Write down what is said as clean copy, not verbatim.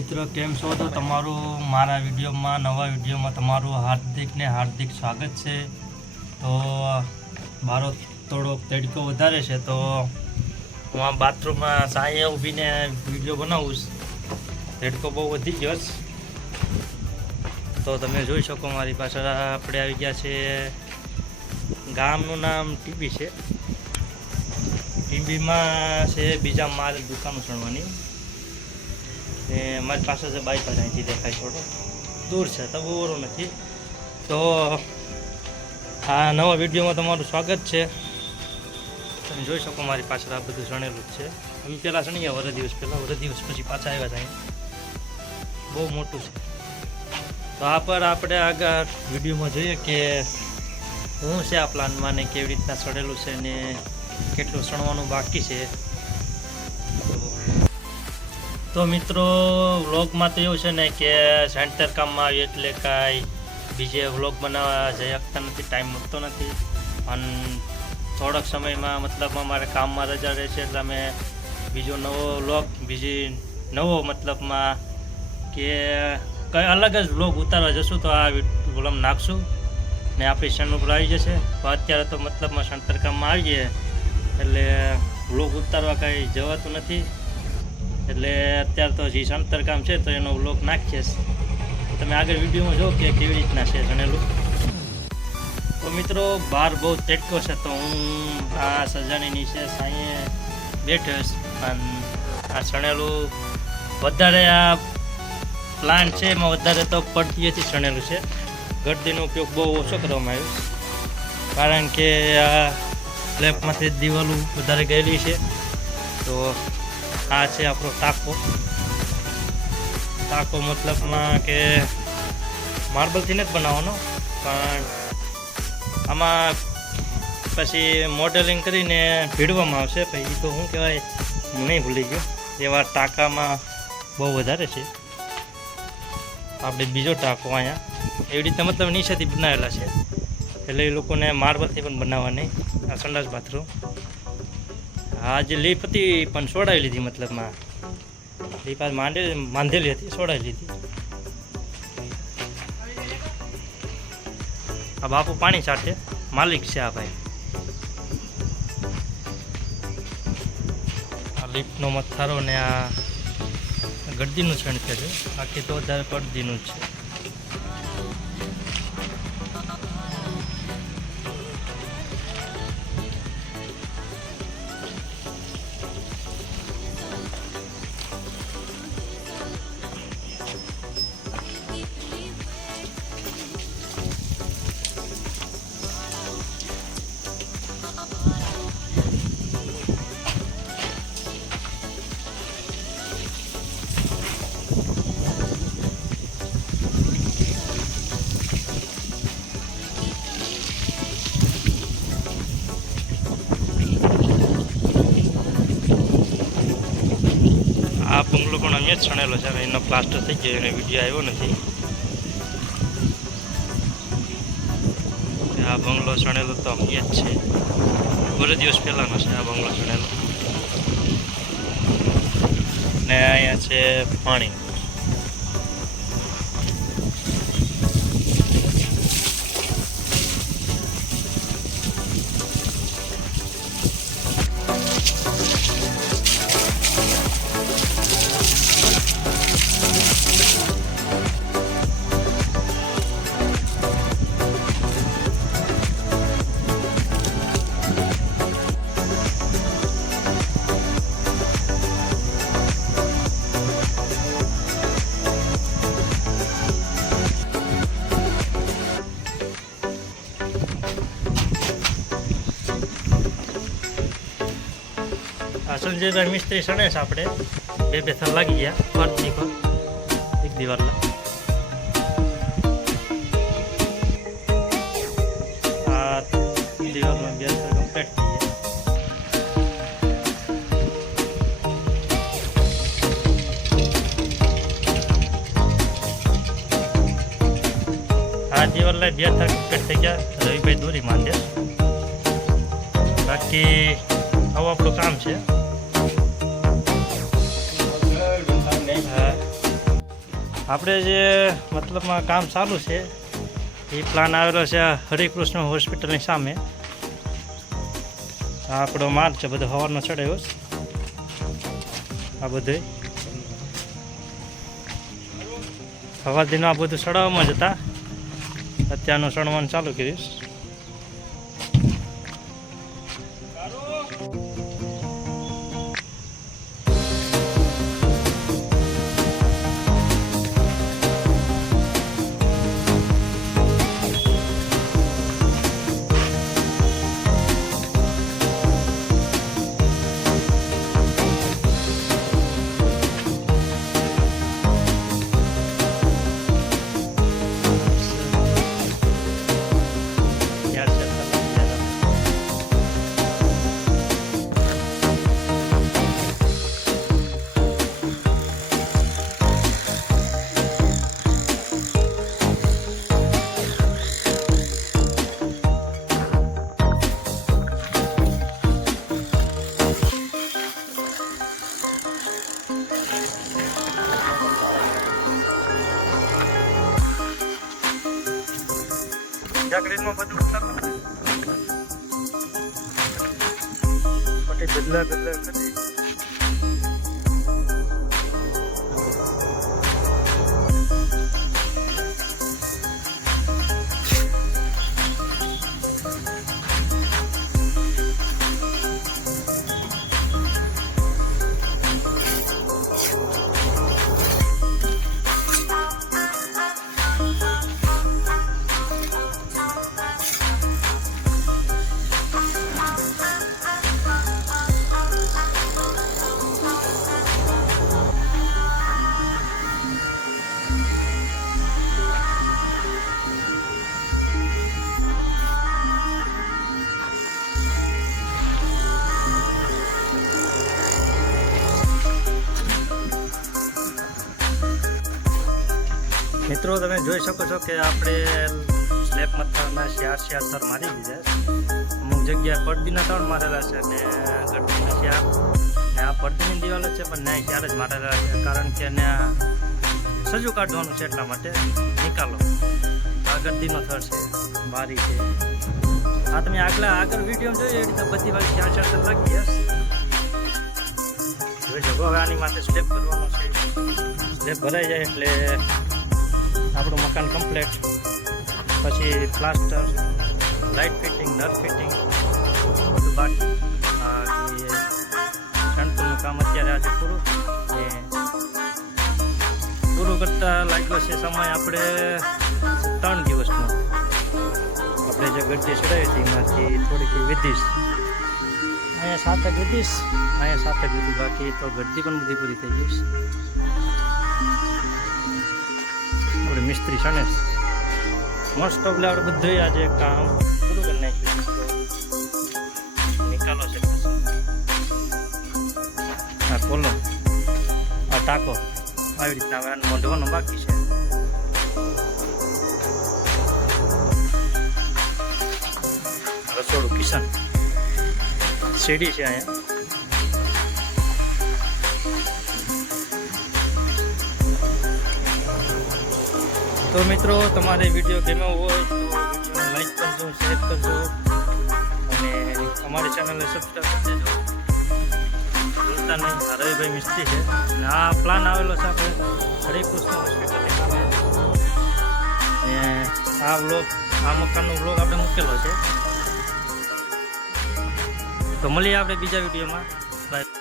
મિત્રો કેમ છો? તો તમારું મારા વિડીયોમાં નવા વિડીયોમાં તમારું હાર્દિક સ્વાગત છે. તો મારો થોડોક તડકો વધારે છે તો હું આ બાથરૂમમાં સાંયે ઊભીને વિડીયો બનાવું. તડકો બહુ વધી ગયો છે તો તમે જોઈ શકો મારી પાછળ આપણે આવી ગયા છે. ગામનું નામ ટીબી છે. ટીબીમાં છે બીજા માલ દુકાનો ચણવાની. મારી પાસે જે બાઈક અહીંથી દેખાય થોડો દૂર છે તો બહુ ઓરું નથી. તો આ નવા વિડીયોમાં તમારું સ્વાગત છે. તમે જોઈ શકો મારી પાછળ આ બધું ચણેલું જ છે. અમે પહેલાં ચણીયા વરસ દિવસ પછી પાછા આવ્યા હતા. બહુ મોટું છે. તો આ પર આપણે આગળ વિડીયોમાં જોઈએ કે શું છે આ પ્લાનમાં ને કેવી રીતના ચણેલું છે ને કેટલું ચણવાનું બાકી છે. તો મિત્રો વ્લોગમાં તો એવું છે ને કે સેન્ટર કામમાં આવી એટલે કાંઈ બીજે વ્લોગ બનાવવા જઈ શકતા નથી, ટાઈમ મળતો નથી. અને થોડાક સમયમાં મતલબ અમારે કામમાં રજા રહેશે એટલે અમે બીજો નવો મતલબમાં કે કંઈ અલગ જ વ્લોગ ઉતારવા જશું તો આ વ્લોગ નાખશું ને આપણી ચેનલ ઉપર આવી જશે. તો અત્યારે તો મતલબમાં સેન્ટર કામમાં આવીએ એટલે વ્લોગ ઉતારવા કાંઈ જવાતું નથી. એટલે અત્યારે તો જે સંતર કામ છે તો એનો વ્લોગ નાખીએ. તમે આગળ વિડીયોમાં જો કે કેવી રીતના છે ચણેલું. તો મિત્રો બહાર બહુ તડકો છે તો હું આ સજાની નીચે સાંયે બેઠો અને આ ચણેલું વધારે આ પ્લાન્ટ છે એમાં વધારે તો પડતીએથી ચણેલું છે. ગરદીનો ઉપયોગ બહુ ઓછો કરવામાં આવ્યો કારણ કે આ સ્લેબમાંથી દિવાલું વધારે ગયેલી છે. તો આ છે આપણો ટાંકો મતલબમાં કે માર્બલથી નથી બનાવવાનો પણ આમાં પછી મોડેલિંગ કરીને ભીડવામાં આવશે. પછી તો શું કહેવાય હું નહીં ભૂલી ગયો. એવા ટાંકામાં બહુ વધારે છે. આપણે બીજો ટાંકો અહીંયા એવી રીતે મતલબ નીચેથી બનાવેલા છે એટલે એ લોકોને માર્બલથી પણ બનાવવા નહીં. આ સંડાસ બાથરૂમ હા જે લીપ હતી પણ છોડાવી લીધી. મતલબમાં લીપ માંધેલી હતી છોડાવી લીધી. આ બાપુ પાણી છાંટે માલિક છે આ ભાઈ. આ લીપનો મથારો ને આ ગરદીનું છણકે છે. બાકી તો વધારે પડદીનું જ છે. આ બંગલો પણ અમે જ છણેલો છે. એનો પ્લાસ્ટર થઈ ગયો, એનો વિડીયો આવ્યો નથી. આ બંગલો છણેલો તો અમે જ છે. બરો દિવસ પહેલાંનો છે આ બંગલો છણેલો. ને અહીંયા છે પાણી. સંજયભાઈ મિસ્ત્રી સણે છે. આપણે બે થર લાગી ગયા ફરતી પર એક દિવાલના. આ દિવાલમાં 2 થર કમ્પ્લીટ થઈ ગયા. આ દિવાલના 2 થર કમ્પ્લીટ થઈ ગયા. રવિભાઈ દોરી માંડે. બાકી આવું આપણું કામ છે. આપણે જે મતલબમાં કામ ચાલુ છે એ પ્લાન આવેલો છે હરિકૃષ્ણ હોસ્પિટલની સામે. આ આપણો માલ છે બધો હવારનો ચડાવ્યો છે. આ બધું હવા દિનો આ બધું ચડાવવામાં જ હતા. અત્યારનું ચડવાનું ચાલુ કરીશ. જાકડીમાં બધું ઉતારવાનું પછી બદલા કરી મિત્રો તમે જોઈ શકો છો કે આપણે સ્લેબ મથાના શિયાર થર મારી દીધા. અમુક જગ્યાએ પડદીના તળ મારેલા છે અને ગડદીના શિયાર ને આ પડદીની દિવાલ છે પણ ત્યાં શિયાર જ મારેલા છે કારણ કે એને સજુ કાઢવાનું છે એટલા માટે નિકાલો. આ ગડદીનો થર છે, બારી છે. આ તમે આગળ વિડીયો જોઈ એ રીતે બધી વાત શિયાર થર લાગી હશે. જોઈ શકો. હવે આની માટે સ્લેબ કરવાનો છે. સ્લેબ ભરાઈ જાય એટલે આપણું મકાન કમ્પ્લીટ. પછી plaster, light fitting, nut fitting બધું બાકી. શણકરનું કામ અત્યારે આજે પૂરું કરતાં લાગ્યો છે સમય આપણે 3 દિવસનો. આપણે જે ગડદી ચડાવી હતી એમાંથી થોડીક વિધીશ. અહીંયા 7 વિધીશ, અહીંયા 7 વિધી. બાકી તો ગડદી પણ બધી પૂરી થઈ ગઈ છે. આપણે મિસ્ત્રી છે ને મોસ્ટ ઓફ આપણે બધું આજે કામ પૂરું કરી નાખ્યું. નિકાલો છે. આ કોલમ, આ ટાંકો આવી રીતના હવે નોંધવાનો બાકી છે. રસોડું, કિચન, સીડી છે અહીંયા. તો મિત્રો તમારે વિડીયો ગમ્યો હોય તો વિડીયોને લાઈક કરજો, શેર કરજો અને અમારી ચેનલને સબસ્ક્રાઈબ કરી દેજો. ભૂલતા નહીં. આ રવિભાઈ મિસ્ત્રી છે અને આ પ્લાન આવેલો છે આપણે હરિકૃષ્ણ હોસ્પિટલની સામે. અને આ મકાનનો વ્લોગ આપણે મૂકેલો છે. તો મળીએ આપણે બીજા વિડીયોમાં. બાય.